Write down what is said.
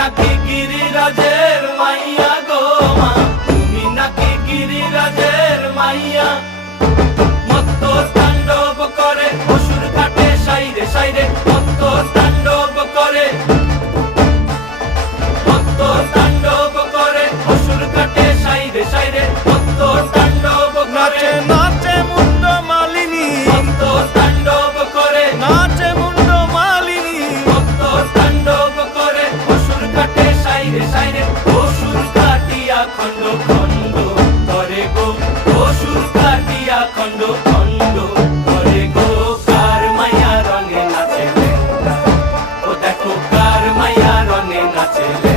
নাকি গিরিরাজের মাইয়া গো মা, তুমি নাকি গিরিরাজের মাইয়া। মত্ত তাণ্ডব করে অসুর কাটে সাইরে সাইরে, মত্ত তাণ্ডব করে, মত্ত তাণ্ডব করে অসুর কাটে সাইরে সাইরে, মত্ত তাণ্ডব করে। নাচে মুন্ড মালিনী, মত্ত তাণ্ডব করে, নাচে মুন্ড মালিনী, মত্ত তাণ্ডব করে অসুর কাটে সাইরে সাইরে, অসুর কাটিয়া খণ্ড খণ্ড করে গো, অসুর কাটিয়া খণ্ড খণ্ড করে গো। কার মায়া রঙে নাচে লেঙ্গা, ও দেখো কার মায়া রঙে নাচে লেঙ্গা।